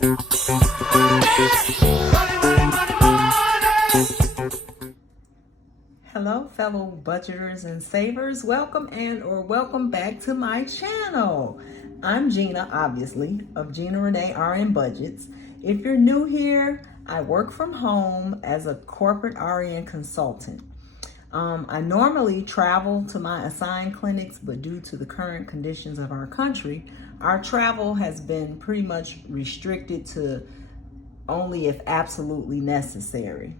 Hello, fellow budgeters and savers. Welcome back to my channel. I'm Gina, obviously, of Gina Renee RN Budgets. If you're new here, I work from home as a corporate RN consultant. I normally travel to my assigned clinics, but due to the current conditions of our country, our travel has been pretty much restricted to only if absolutely necessary.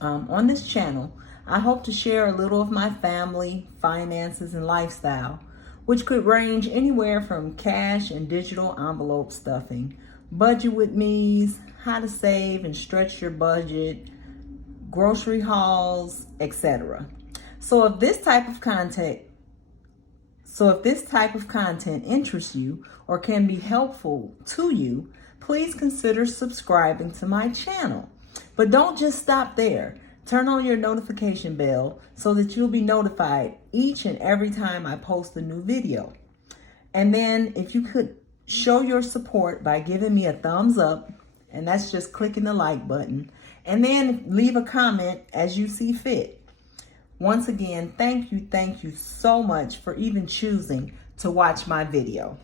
On this channel, I hope to share a little of my family, finances, and lifestyle, which could range anywhere from cash and digital envelope stuffing, budget with me's, how to save and stretch your budget, grocery hauls, etc. So if this type of content interests you or can be helpful to you, please consider subscribing to my channel. But don't just stop there. Turn on your notification bell so that you'll be notified each and every time I post a new video. And then if you could show your support by giving me a thumbs up, and that's just clicking the like button, and then leave a comment as you see fit. Once again, thank you so much for even choosing to watch my video.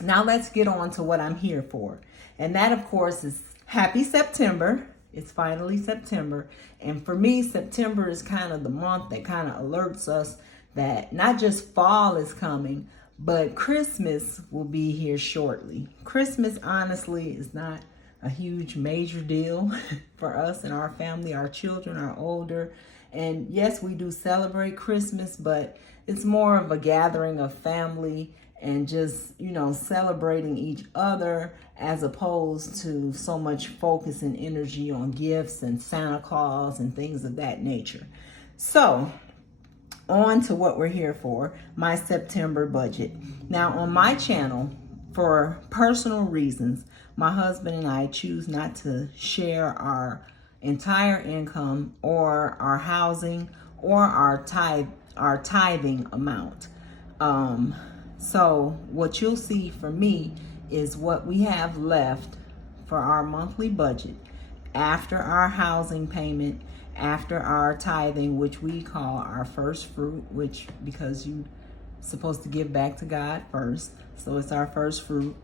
Now let's get on to what I'm here for. And that, of course, is happy September. It's finally September. And for me, September is kind of the month that kind of alerts us that not just fall is coming, but Christmas will be here shortly. Christmas, honestly, is not a huge major deal for us and our family. Our children are older. And yes, we do celebrate Christmas, but it's more of a gathering of family and just, celebrating each other as opposed to so much focus and energy on gifts and Santa Claus and things of that nature. So, on to what we're here for, my September budget. Now, on my channel, for personal reasons, my husband and I choose not to share our entire income or our housing or our tithing amount. So what you'll see for me is what we have left for our monthly budget after our housing payment, after our tithing, which we call our first fruit, which because you're supposed to give back to God first. So it's our first fruit.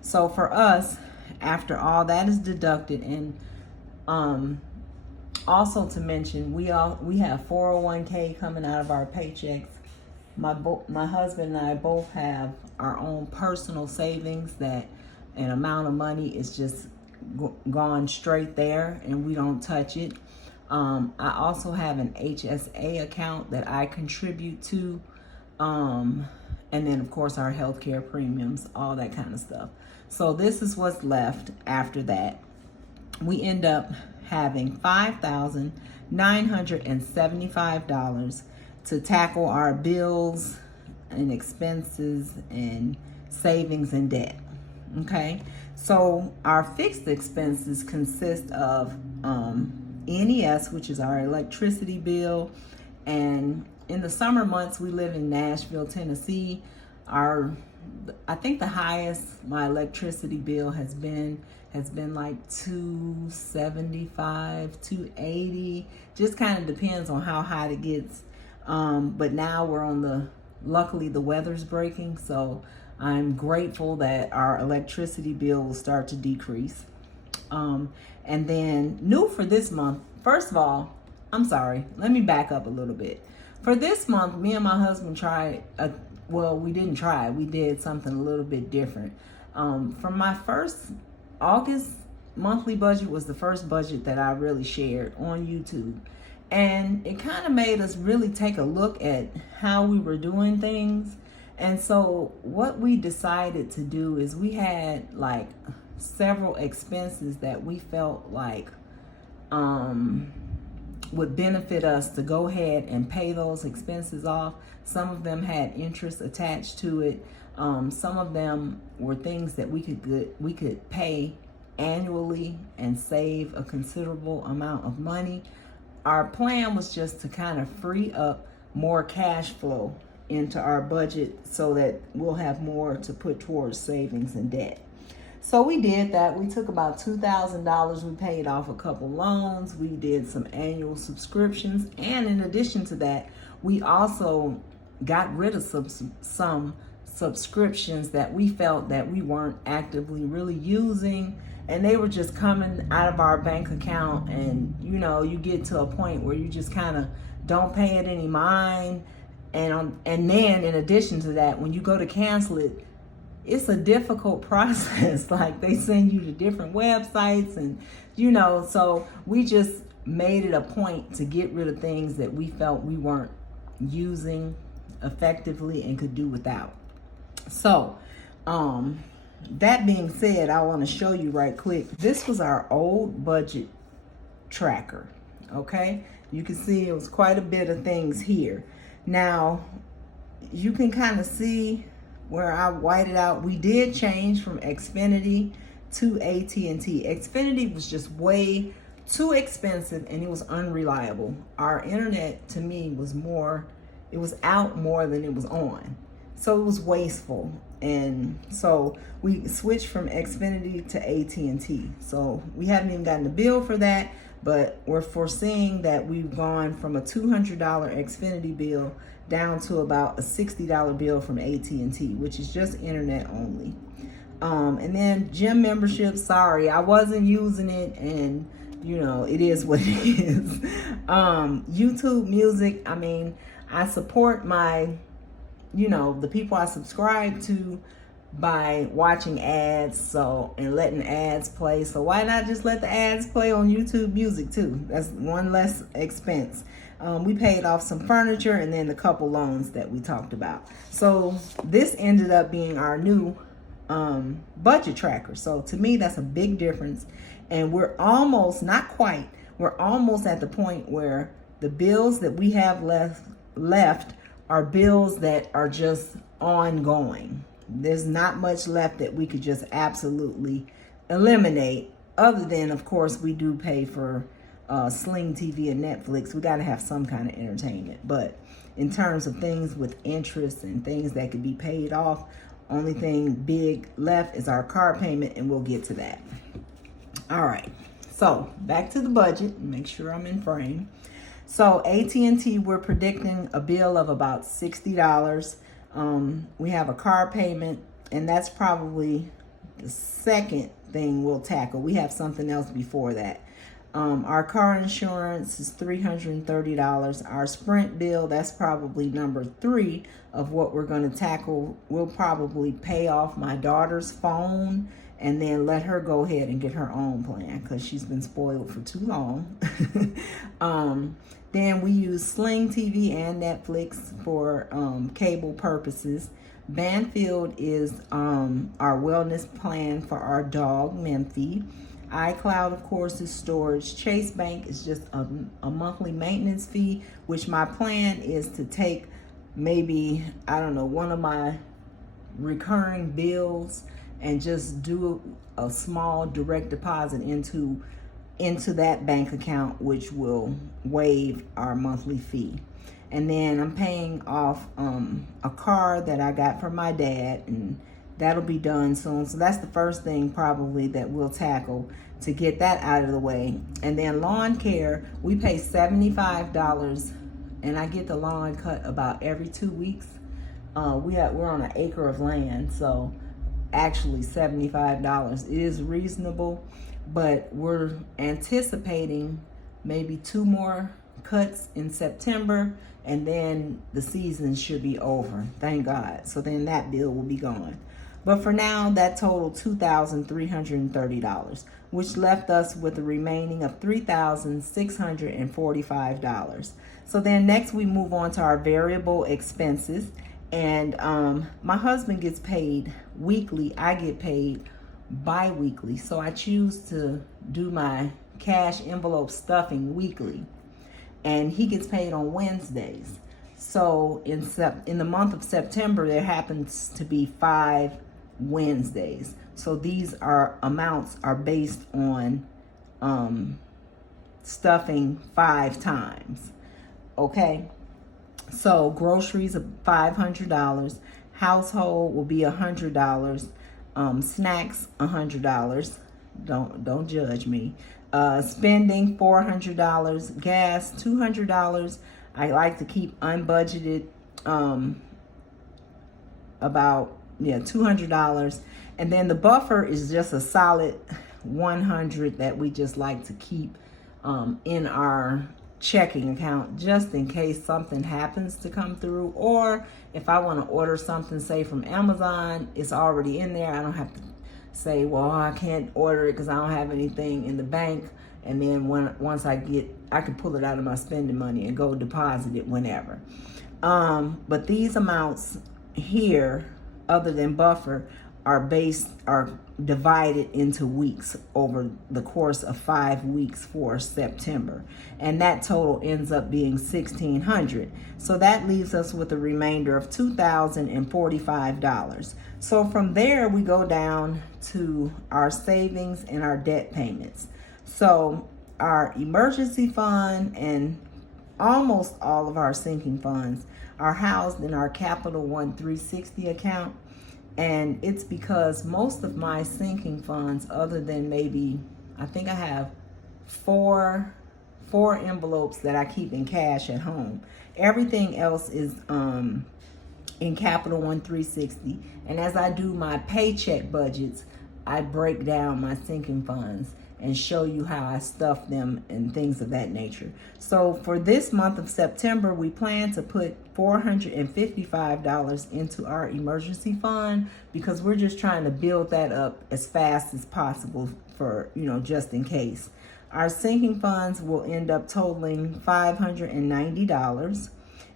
So for us, after all that is deducted, and also to mention, we have 401k coming out of our paychecks. My husband and I both have our own personal savings that an amount of money is just gone straight there and we don't touch it. I also have an HSA account that I contribute to. And then of course our healthcare premiums, all that kind of stuff. So this is what's left after that. We end up having $5,975 to tackle our bills and expenses and savings and debt. Okay, so our fixed expenses consist of NES, which is our electricity bill, and in the summer months we live in Nashville, Tennessee. I think the highest my electricity bill has been like $275, $280. Just kind of depends on how hot it gets. But now luckily the weather's breaking, so I'm grateful that our electricity bill will start to decrease. And then new for this month, first of all, I'm sorry, let me back up a little bit. For this month, me and my husband we did something a little bit different. From my first August monthly budget was the first budget that I really shared on YouTube. And it kind of made us really take a look at how we were doing things. And so what we decided to do is we had like several expenses that we felt like would benefit us to go ahead and pay those expenses off. Some of them had interest attached to it. Some of them were things that we could pay annually and save a considerable amount of money. Our plan was just to kind of free up more cash flow into our budget so that we'll have more to put towards savings and debt. So we did that. We took about $2,000. We paid off a couple loans. We did some annual subscriptions. And in addition to that, we also got rid of some subscriptions that we felt that we weren't actively really using, and they were just coming out of our bank account. And you get to a point where you just kind of don't pay it any mind. And then in addition to that, when you go to cancel it, it's a difficult process. Like, they send you to different websites, and so we just made it a point to get rid of things that we felt we weren't using effectively and could do without. So that being said, I want to show you right quick. This was our old budget tracker. Okay, you can see it was quite a bit of things here. Now you can kind of see where I whited out. We did change from Xfinity to AT&T. Xfinity was just way too expensive and it was unreliable. Our internet, to me, was it was out more than it was on. So it was wasteful. And so we switched from Xfinity to AT&T. So we haven't even gotten a bill for that, but we're foreseeing that we've gone from a $200 Xfinity bill down to about a $60 bill from AT&T, which is just internet only. And then gym membership, sorry, I wasn't using it, and it is what it is. YouTube Music, I mean, I support my, the people I subscribe to by watching ads, and letting ads play. So why not just let the ads play on YouTube Music too? That's one less expense. We paid off some furniture and then the couple loans that we talked about. So this ended up being our new budget tracker. So to me, that's a big difference. And we're almost, not quite, we're almost at the point where the bills that we have left are bills that are just ongoing. There's not much left that we could just absolutely eliminate, other than, of course, we do pay for Sling TV and Netflix. We got to have some kind of entertainment. But in terms of things with interest and things that could be paid off, only thing big left is our car payment, and we'll get to that. All right, so back to the budget. Make sure I'm in frame. So AT&T, we're predicting a bill of about $60. We have a car payment, and that's probably the second thing we'll tackle. We have something else before that. Our car insurance is $330. Our Sprint bill, that's probably number 3 of what we're going to tackle. We'll probably pay off my daughter's phone and then let her go ahead and get her own plan because she's been spoiled for too long. Then we use Sling TV and Netflix for cable purposes. Banfield is our wellness plan for our dog, Memphi. iCloud, of course, is storage. Chase Bank is just a monthly maintenance fee, which my plan is to take maybe, I don't know, one of my recurring bills and just do a small direct deposit into that bank account, which will waive our monthly fee. And then I'm paying off a car that I got from my dad, and that'll be done soon. So that's the first thing probably that we'll tackle to get that out of the way. And then lawn care, we pay $75, and I get the lawn cut about every 2 weeks. We're on an acre of land, so actually $75 is reasonable, but we're anticipating maybe 2 more cuts in September, and then the season should be over, thank God. So then that bill will be gone. But for now, that totaled $2,330, which left us with a remaining of $3,645. So then next we move on to our variable expenses. And my husband gets paid weekly. I get paid bi-weekly. So I choose to do my cash envelope stuffing weekly. And he gets paid on Wednesdays. So in the month of September, there happens to be 5 Wednesdays. So these amounts are based on stuffing 5 times. Okay? So groceries are $500. Household will be $100. Snacks, $100. Don't judge me. Spending, $400. Gas, $200. I like to keep unbudgeted, about $200. And then the buffer is just a solid 100 that we just like to keep in our checking account, just in case something happens to come through, or if I want to order something, say from Amazon, it's already in there. I don't have to say, well, I can't order it because I don't have anything in the bank. And then once I can pull it out of my spending money and go deposit it whenever. But these amounts here, other than buffer, are divided into weeks over the course of 5 weeks for September. And that total ends up being $1,600. So that leaves us with a remainder of $2,045. So from there, we go down to our savings and our debt payments. So our emergency fund and almost all of our sinking funds are housed in our Capital One 360 account. And it's because most of my sinking funds, other than maybe, I think I have four envelopes that I keep in cash at home. Everything else is in Capital One 360. And as I do my paycheck budgets, I break down my sinking funds and show you how I stuff them and things of that nature. So for this month of September, we plan to put $455 into our emergency fund because we're just trying to build that up as fast as possible for, just in case. Our sinking funds will end up totaling $590,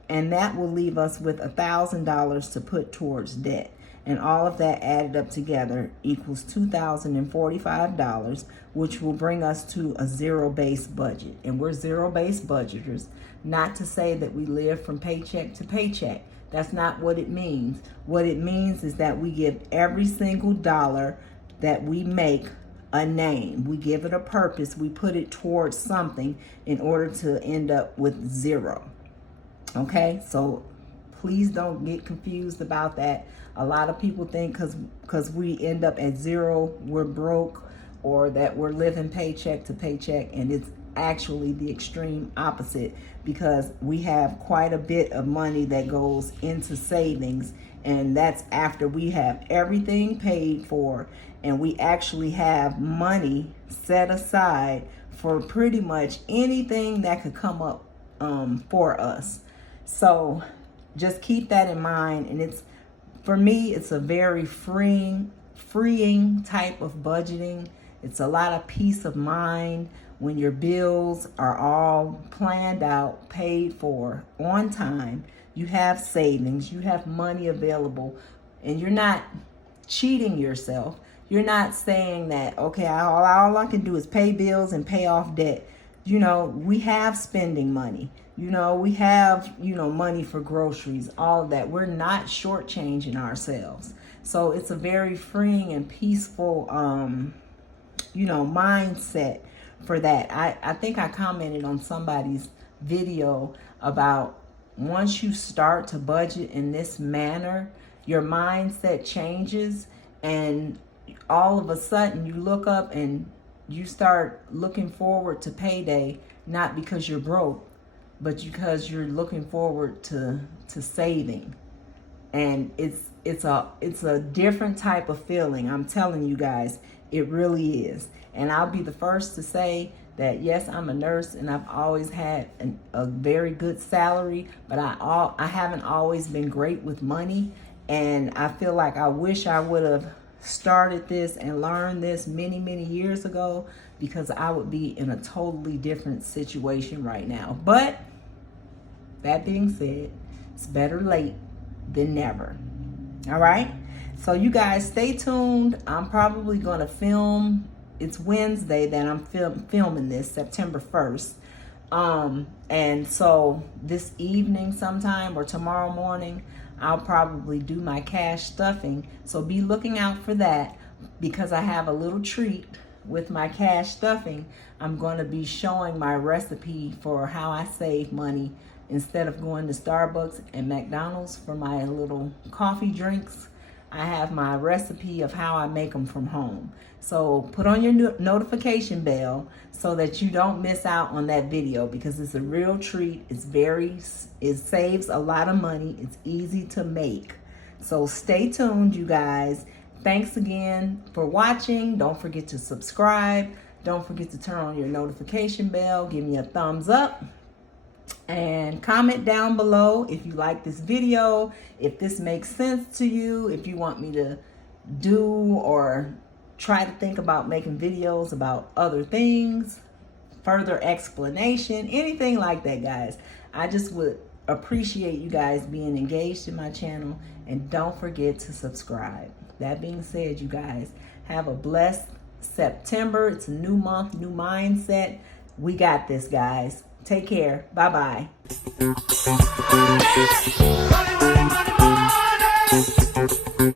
and that will leave us with $1,000 to put towards debt. And all of that added up together equals $2,045, which will bring us to a zero-based budget. And we're zero-based budgeters, not to say that we live from paycheck to paycheck. That's not what it means. What it means is that we give every single dollar that we make a name. We give it a purpose. We put it towards something in order to end up with zero. Okay, so please don't get confused about that. A lot of people think because we end up at zero, we're broke, or that we're living paycheck to paycheck, and it's actually the extreme opposite, because we have quite a bit of money that goes into savings, and that's after we have everything paid for, and we actually have money set aside for pretty much anything that could come up for us. So just keep that in mind. And for me, it's a very freeing type of budgeting. It's a lot of peace of mind when your bills are all planned out, paid for, on time. You have savings, you have money available, and you're not cheating yourself. You're not saying that, okay, all I can do is pay bills and pay off debt. We have spending money. We have, money for groceries, all of that. We're not shortchanging ourselves. So it's a very freeing and peaceful, mindset for that. I think I commented on somebody's video about once you start to budget in this manner, your mindset changes, and all of a sudden you look up and you start looking forward to payday, not because you're broke, but because you're looking forward to saving. And it's a different type of feeling. I'm telling you guys, it really is. And I'll be the first to say that yes, I'm a nurse and I've always had a very good salary, but I haven't always been great with money. And I feel like I wish I would have started this and learned this many, many years ago, because I would be in a totally different situation right now. But that being said, it's better late than never. All right. So you guys stay tuned. I'm probably going to film. It's Wednesday that I'm filming this, September 1st. And so this evening sometime or tomorrow morning, I'll probably do my cash stuffing. So be looking out for that, because I have a little treat with my cash stuffing. I'm going to be showing my recipe for how I save money. Instead of going to Starbucks and McDonald's for my little coffee drinks, I have my recipe of how I make them from home. So put on your notification bell so that you don't miss out on that video, because it's a real treat. It saves a lot of money. It's easy to make. So stay tuned, you guys. Thanks again for watching. Don't forget to subscribe. Don't forget to turn on your notification bell. Give me a thumbs up. And comment down below if you like this video, if this makes sense to you, if you want me to do or try to think about making videos about other things, further explanation, anything like that, guys. I just would appreciate you guys being engaged in my channel, and don't forget to subscribe. That being said, you guys, have a blessed September. It's a new month, new mindset. We got this, guys. Take care. Bye-bye.